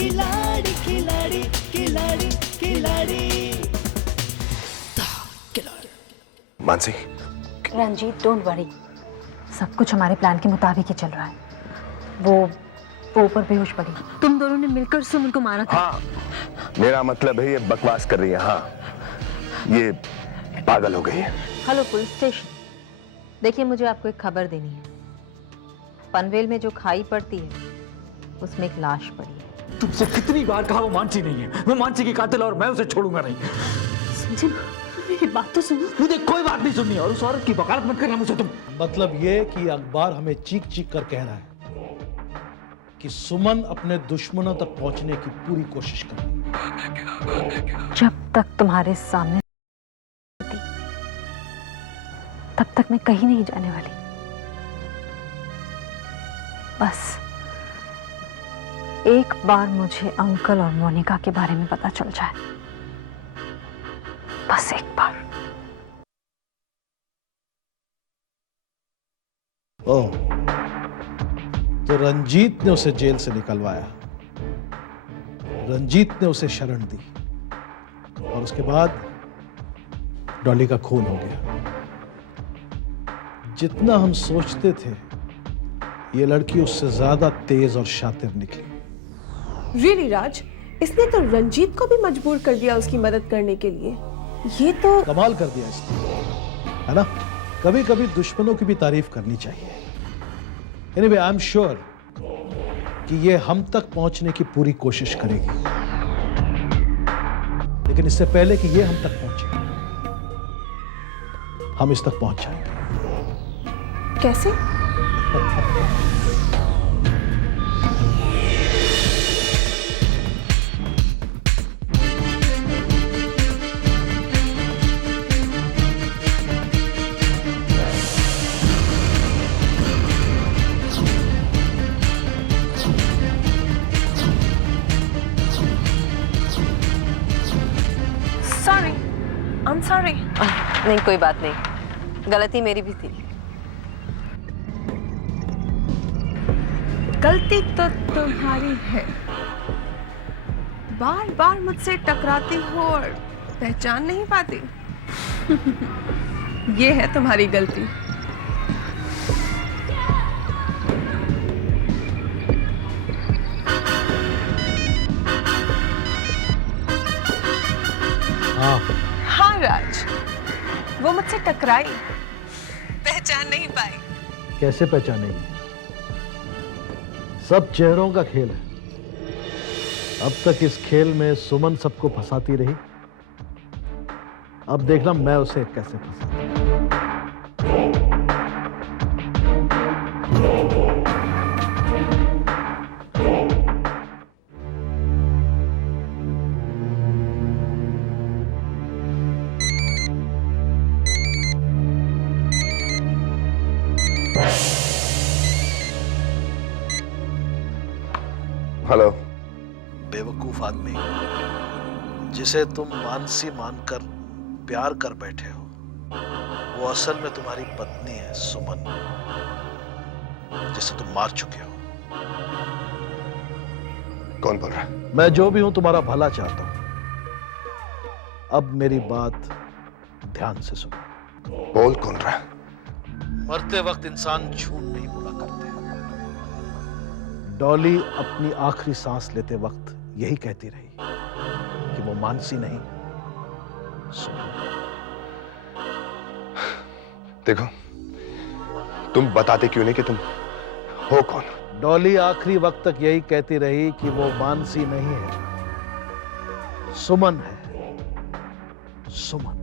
खिलाड़ी खिलाड़ी खिलाड़ी खिलाड़ी। मानसी। रंजीत डोंट वरी, सब कुछ हमारे प्लान के मुताबिक ही चल रहा है। वो ऊपर बेहोश पड़ी। तुम दोनों ने मिलकर सुमन को मारा था। हाँ, मेरा मतलब है ये बकवास कर रही है। हाँ, ये पागल हो गई है। हेलो पुलिस स्टेशन, देखिए मुझे आपको एक खबर देनी है। पनवेल में जो खाई पड़ती है उसमें एक लाश पड़ी है। तुमसे कितनी बार कहा वो मानसी नहीं है, वो मानसी की कातिल और मैं उसे छोड़ूंगा नहीं। संजय मेरी बात तो सुनो। मुझे कोई बात नहीं सुननी और उस औरत की वकालत मत करना मुझे तुम। मतलब ये कि अखबार हमें चीख चीख कर कह रहा है कि सुमन अपने दुश्मनों तक पहुंचने की पूरी कोशिश कर रही है। जब तक तुम्हारे सामने तब तक मैं कहीं नहीं जाने वाली। बस एक बार मुझे अंकल और मोनिका के बारे में पता चल जाए, बस एक बार। ओह, तो रंजीत ने उसे जेल से निकलवाया, रंजीत ने उसे शरण दी और उसके बाद डॉली का खून हो गया। जितना हम सोचते थे ये लड़की उससे ज्यादा तेज और शातिर निकली। रियली राज, इसने तो रंजीत को भी मजबूर कर दिया उसकी मदद करने के लिए। ये तो कमाल कर दिया इसने, है ना? कभी कभी दुश्मनों की भी तारीफ करनी चाहिए। एनीवे, आई एम श्योर कि ये हम तक पहुंचने की पूरी कोशिश करेगी, लेकिन इससे पहले कि ये हम तक पहुंचे, हम इस तक पहुंच जाएंगे। कैसे? Sorry, I am sorry. नहीं कोई बात नहीं, गलती मेरी भी थी। गलती तो तुम्हारी है, बार बार मुझसे टकराती हो और पहचान नहीं पाती। ये है तुम्हारी गलती। हाँ राज, वो मुझसे टकराई, पहचान नहीं पाई। कैसे पहचानेंगे? सब चेहरों का खेल है। अब तक इस खेल में सुमन सबको फंसाती रही, अब देखना मैं उसे कैसे फंसाती। हेलो। बेवकूफ आदमी, जिसे तुम मानसी मानकर प्यार कर बैठे हो, वो असल में तुम्हारी पत्नी है सुमन, जिसे तुम मार चुके हो। कौन बोल रहा है? मैं जो भी हूं तुम्हारा भला चाहता हूं। अब मेरी बात ध्यान से सुनो। बोल कौन रहा है? मरते वक्त इंसान झूठ नहीं बोला करते। डॉली अपनी आखिरी सांस लेते वक्त यही कहती रही कि वो मानसी नहीं, सुमन। देखो, तुम बताते क्यों नहीं कि तुम हो कौन? डॉली आखिरी वक्त तक यही कहती रही कि वो मानसी नहीं है, सुमन है, सुमन।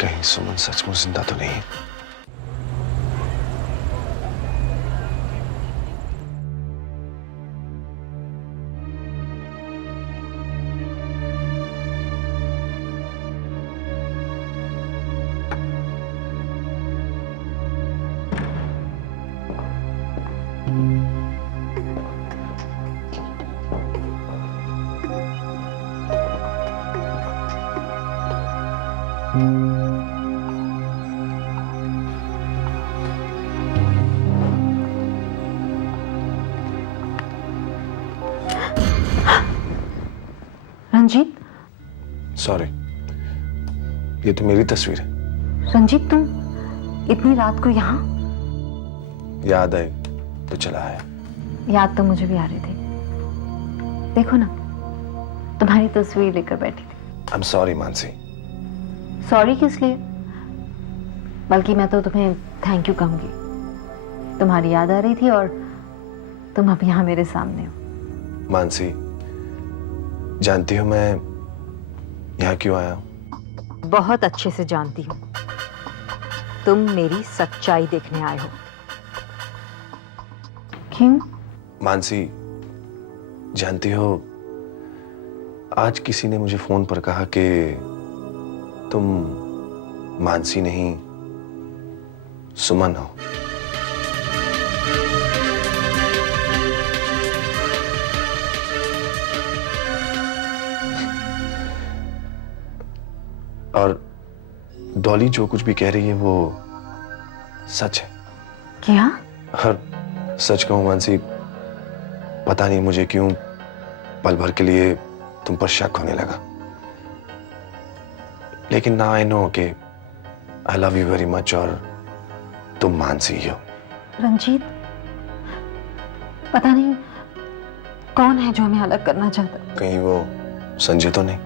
कहीं सुमन सचमुच जिंदा तो नहीं? रंजीत, सॉरी, ये तो मेरी तस्वीर है। रंजीत तुम इतनी रात को यहाँ? याद आई तो चला आया। याद तो मुझे भी आ रही थी। देखो ना, तुम्हारी तस्वीर लेकर बैठी थी। I am sorry Mansi. Sorry किस लिए? बल्कि मैं तो तुम्हें थैंक यू कहूंगी। तुम्हारी याद आ रही थी और तुम अब यहाँ मेरे सामने हो। मानसी, जानती हो मैं यहाँ क्यों आया हूँ? बहुत अच्छे से जानती हूँ। तुम मेरी सच्चाई देखने आए हो। क्यों? मानसी, जानती हो आज किसी ने मुझे फोन पर कहा कि तुम मानसी नहीं सुमन हो। और डॉली जो कुछ भी कह रही है वो सच है। क्या? और सच कहूं मानसी, पता नहीं मुझे क्यों पल भर के लिए तुम पर शक होने लगा, लेकिन ना आई नो कि I love you very much और तुम मानसी ही हो। रंजीत, पता नहीं कौन है जो हमें अलग करना चाहता। कहीं वो संजय तो नहीं?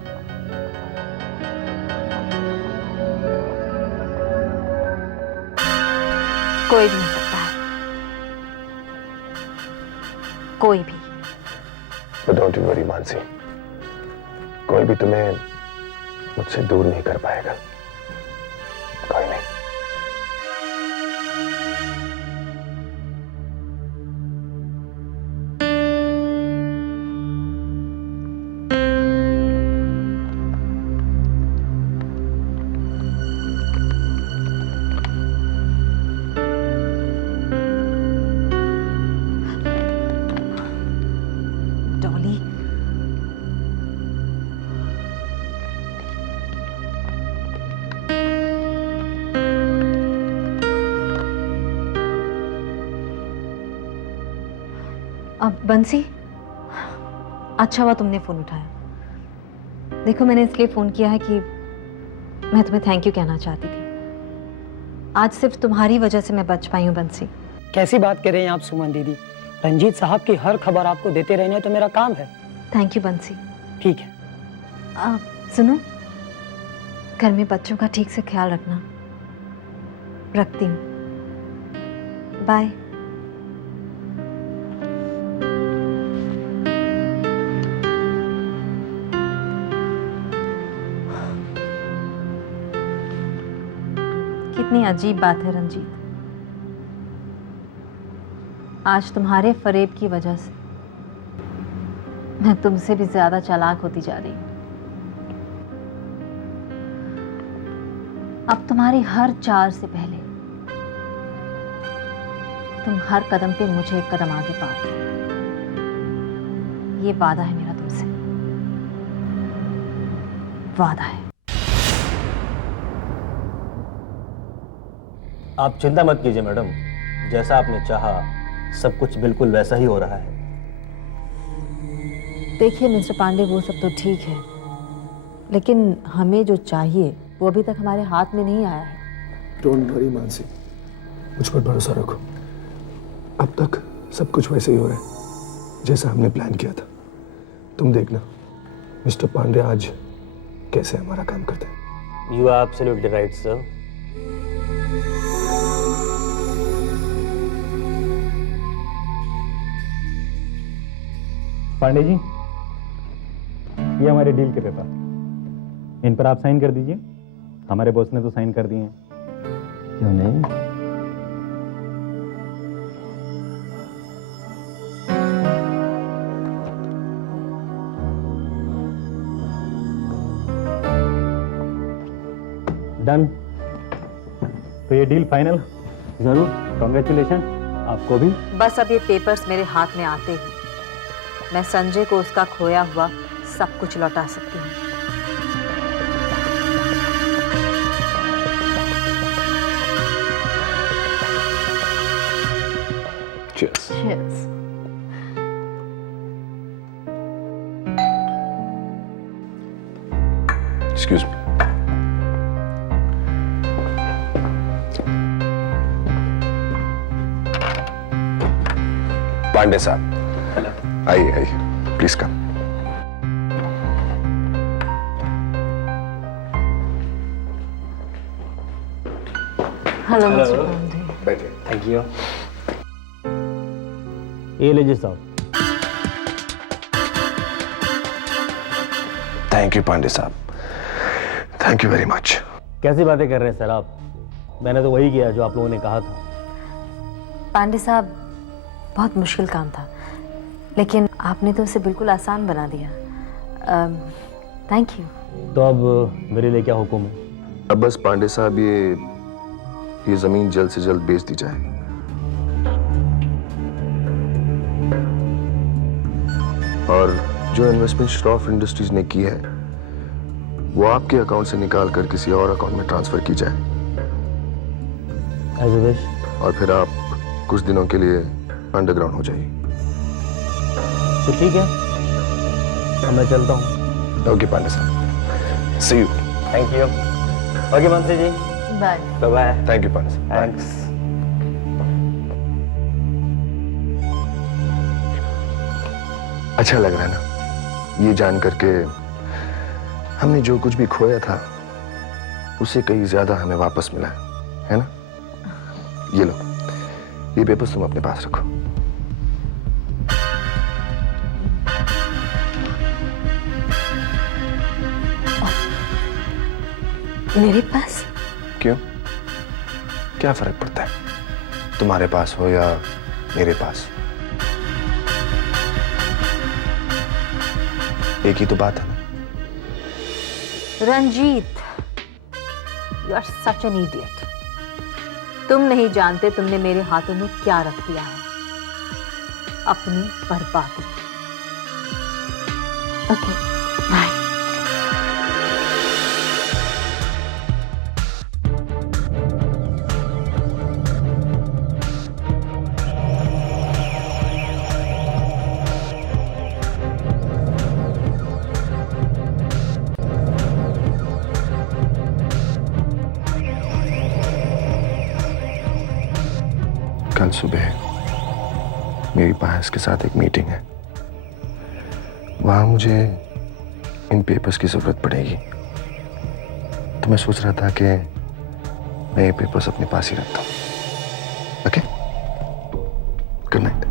कोई भी हो सकता है, कोई भी। But don't you worry Mansi, कोई भी तुम्हें मुझसे दूर नहीं कर पाएगा। कोई नहीं। डॉली, अब बंसी, अच्छा हुआ तुमने फोन उठाया। देखो, मैंने इसलिए फोन किया है कि मैं तुम्हें थैंक यू कहना चाहती थी। आज सिर्फ तुम्हारी वजह से मैं बच पाई हूँ बंसी। कैसी बात कर रहे हैं आप सुमन दीदी? रंजीत साहब की हर खबर आपको देते रहना तो मेरा काम है। थैंक यू बंसी। ठीक है। सुनो, घर में बच्चों का ठीक से ख्याल रखना। रखती हूँ, बाय। कितनी अजीब बात है रंजीत, आज तुम्हारे फरेब की वजह से मैं तुमसे भी ज्यादा चालाक होती जा रही हूँ। अब तुम्हारी हर चाल से पहले तुम हर कदम पे मुझे एक कदम आगे पाओगे। ये वादा है मेरा तुमसे, वादा है। आप चिंता मत कीजिए मैडम, जैसा आपने चाहा सब कुछ बिल्कुल वैसा ही हो रहा है। देखिए मिस्टर पांडे, वो सब तो ठीक है, लेकिन हमें जो चाहिए वो अभी तक हमारे हाथ में नहीं आया है। डोंट वरी मानसी, मुझ पर भरोसा रखो। अब तक सब कुछ वैसे ही हो रहा है जैसा हमने प्लान किया था। तुम देखना मिस्टर पांडे आज कैसे हमारा काम करते हैं। You are absolutely right sir. Pandey ji, ये हमारे डील के पेपर, इन पर आप साइन कर दीजिए। हमारे बॉस ने तो साइन कर दिए हैं। क्यों नहीं? डन। तो ये डील फाइनल? जरूर। कॉन्ग्रेचुलेशन आपको भी। बस अब ये पेपर्स मेरे हाथ में आते ही मैं संजय को उसका खोया हुआ सब कुछ लौटा सकती हूँ। Cheers. Cheers. Excuse me. Pandey साहब, आइए आइए, please come. Hello mister Pandey. बैठे। Thank you. ये लीजिए साहब। थैंक यू पांडे साहब, थैंक यू वेरी मच। कैसी बातें कर रहे हैं सर आप? मैंने तो वही किया जो आप लोगों ने कहा था। पांडे साहब, बहुत मुश्किल काम था, लेकिन आपने तो उसे बिल्कुल आसान बना दिया। Thank you. तो अब मेरे लिए क्या हुक्म है? अब बस पांडे साहब ये जमीन जल्द से जल्द बेच दी जाए। और जो इन्वेस्टमेंट श्रॉफ इंडस्ट्रीज ने की है वो आपके अकाउंट से निकाल कर किसी और अकाउंट में ट्रांसफर की जाए। As you wish। और फिर आप कुछ दिनों के लिए अंडरग्राउंड हो जाइए। तो ठीक है, अब मैं चलता हूँ। ओके पांडे साहब, see you. Thank you. Okay Manasi ji, bye. Bye. Thank you Pandey साहब। थैंक्स। अच्छा लग रहा है ना ये जान करके हमने जो कुछ भी खोया था उससे कहीं ज्यादा हमें वापस मिला है ना? ये लो, ये पेपर्स तुम अपने पास रखो। मेरे पास? क्यों? क्या फर्क पड़ता है तुम्हारे पास हो या मेरे पास? एक ही तो बात है ना। Ranjit, you are such an idiot. तुम नहीं जानते तुमने मेरे हाथों में क्या रख दिया है, अपनी बर्बादी। Okay, bye. कल सुबह मेरी पास के साथ एक मीटिंग है, वहां मुझे इन पेपर्स की जरूरत पड़ेगी। तो मैं सोच रहा था कि मैं ये पेपर्स अपने पास ही रखता हूं। Okay, good night.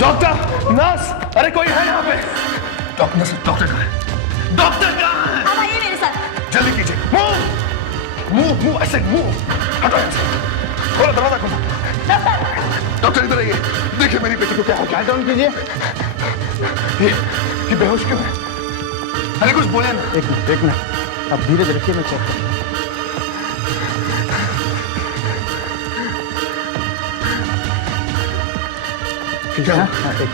Doctor, nurse, अरे कोई है यहाँ पे? डॉक्टर कहाँ है? डॉक्टर कहाँ है? अब आइए मेरे साथ। जल्दी कीजिए। मूव, ऐसे मूव। हटो यहाँ से। खोलो दरवाजा खोलो। डॉक्टर इधर आइए, देखिए मेरी बेटी को क्या हो गया। डाउन कीजिए। ये बेहोश क्यों है? अरे कुछ बोले ना। एक मिनट, अब धीरे धीरे रखिए, मैं चेक करता हूं। क्या? हाँ, एक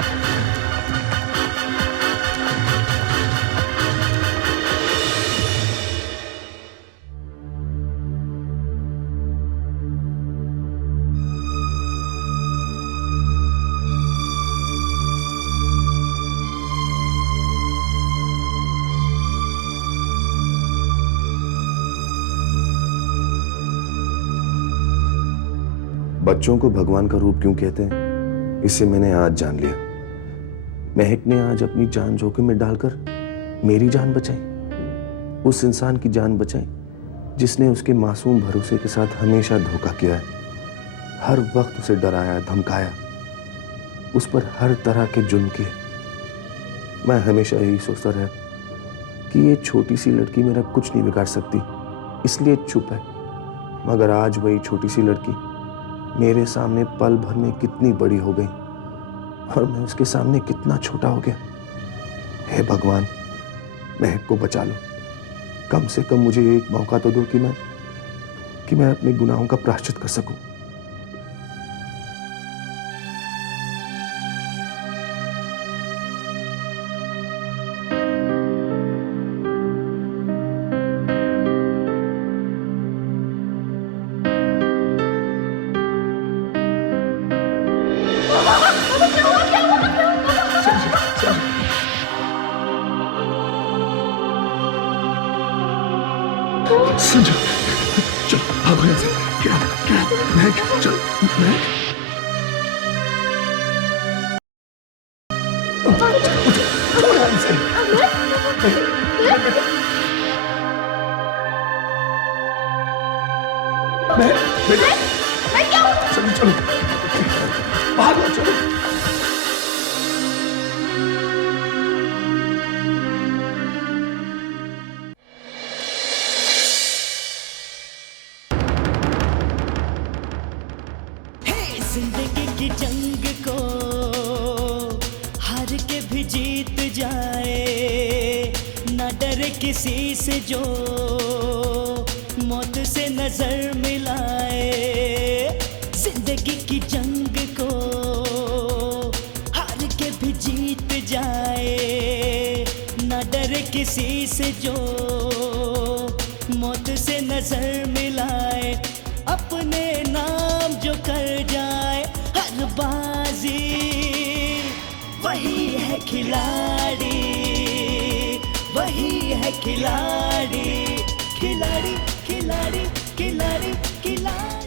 बच्चों को भगवान का रूप क्यों कहते हैं, इसे मैंने आज जान लिया। महक ने आज अपनी जान जोखिम में डालकर मेरी जान बचाई, उस इंसान की जान बचाई जिसने उसके मासूम भरोसे के साथ हमेशा धोखा किया है, हर वक्त उसे डराया, धमकाया, उस पर हर तरह के जुल्म किए। मैं हमेशा यही सोचता रहा कि ये छोटी सी लड़की मेरा कुछ नहीं बिगाड़ सकती, इसलिए चुप है। मगर आज वही छोटी सी लड़की मेरे सामने पल भर में कितनी बड़ी हो गई और मैं उसके सामने कितना छोटा हो गया। हे भगवान, महक को बचा लो। कम से कम मुझे एक मौका तो दो कि मैं अपने गुनाहों का प्रायश्चित कर सकूं। संजू, चल भागो यहाँ से। क्या महक, चल महक। उठो यहाँ से। महक, बेटा, चलो चलो भागो, चलो। जिंदगी की जंग को हार के भी जीत जाए, ना डरे किसी से जो मौत से नजर मिलाए। जिंदगी की जंग को हार के भी जीत जाए, ना डरे किसी से जो मौत से नजर मिलाए। अपने नाम जो कर जाए हर बाजी, वही है खिलाड़ी, वही है खिलाड़ी, खिलाड़ी खिलाड़ी खिलाड़ी खिलाड़ी।